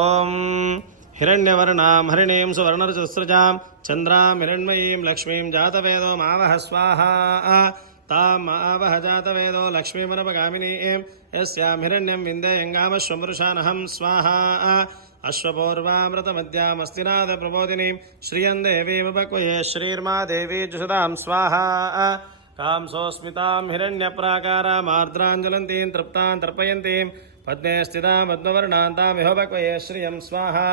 ओम हिरण्यवर्णां हरिणीं सुवर्णरजस्रजां चंद्रां हिरण्मयीं लक्ष्मीं जातवेदो मावह स्वाहा ताम् आवह जातवेदो लक्ष्मीमनपगामिनीं यस्यां हिरण्यं विन्देयङ्गामश्वमृषानहं स्वाहा अश्वपूर्वामृतमद्यामस्तिनाथप्रबोधिनीं श्रियं देवीमुपक्वये श्रीर्मा देवी जुषदां स्वाहा कांसोऽस्मितां हिरण्यप्राकारामार्द्राञ्जलन्तीं तृप्तां तर्पयन्तीं पद्मे स्थितां पद्मवर्णान्तामिहोपक्वये श्रियं स्वाहा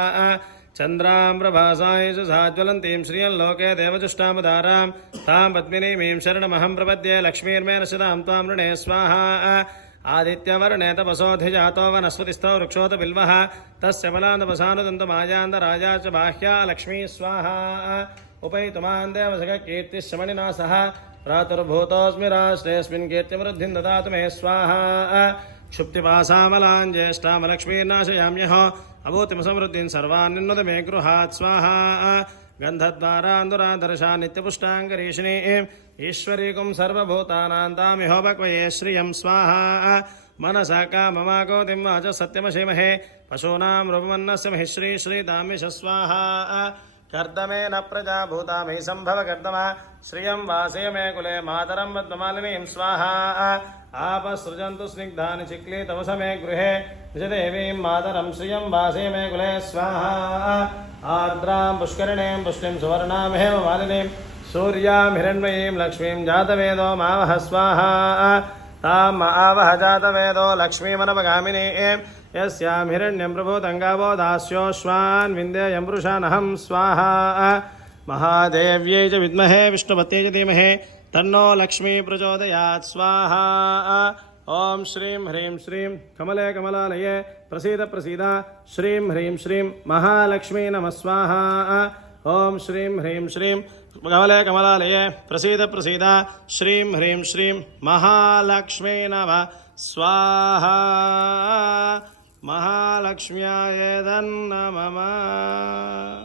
चन्द्रां प्रभासाय सुज्वलन्तीं श्रियं लोके देवजुष्टामुदारां तां पद्मिनीमीं शरणमहं प्रपद्ये लक्ष्मीर्मेण सदां त्वां वृणे स्वाहा आदित्यवर्णे तपसोऽधिजातो वनस्पतिस्थो वृक्षोत बिल्वः तस्य बलान्दपसानुदन्तमायान्दराजा च बाह्या लक्ष्मी स्वाहा उपैतुमान् देवसखकीर्तिश्रमणिना सह प्रातुर्भूतोऽस्मि राष्ट्रेऽस्मिन् कीर्तिवृद्धिं ददातु मे स्वाहा क्षुप्तिपासामलां ज्येष्ठामलक्ष्मीर्नाशयाम्यः अभूतिमसमृद्धिं सर्वान्निन्नुत मे गृहात् स्वाहा गन्धद्वारान्दुरादर्शा नित्यपुष्टाङ्गरीषिणीं ईश्वरीकुं सर्वभूतानां तामिहोपक्वये श्रियं स्वाहा मनसा काममाकोतिं वाच सत्यमशीमहे पशूनां रूपमन्नस्य महिश्री श्रीतामिष स्वाहा कर्दमेन प्रजा भूता मयि सम्भव कर्दमा श्रियं वासे मे कुले मातरं पद्ममालिनीं स्वाहा आपसृजन्तु स्निग्धानि चिक्ली तवस मे गृहे विजदेवीं मातरं श्रियं वासे मे कुले स्वाहा आर्द्रां पुष्करिणीं पुष्टिं सुवर्णां हेममालिनीं सूर्यां हिरण्मयीं लक्ष्मीं जातवेदो मावह स्वाहा ताम् आवह जातवेदो लक्ष्मीमनपगामिनीं यस्यां हिरण्यं प्रभूतङ्गावो दास्योश्वान् विन्देयं वृषानहं स्वाहा महादेव्यै च विद्महे विष्णुपत्यै च धीमहि तन्नो लक्ष्मी प्रचोदयात् स्वाहा ओम श्रीं ह्रीं श्रीं कमले कमलालये प्रसीद प्रसीद श्रीं ह्रीं श्रीं महालक्ष्मी नमः स्वाहा ओम श्रीं ह्रीं श्रीं कमले कमलालये प्रसीद प्रसीद श्रीं ह्रीं श्रीं महालक्ष्मी नमः स्वाहा महालक्ष्म्याय तन्नमः।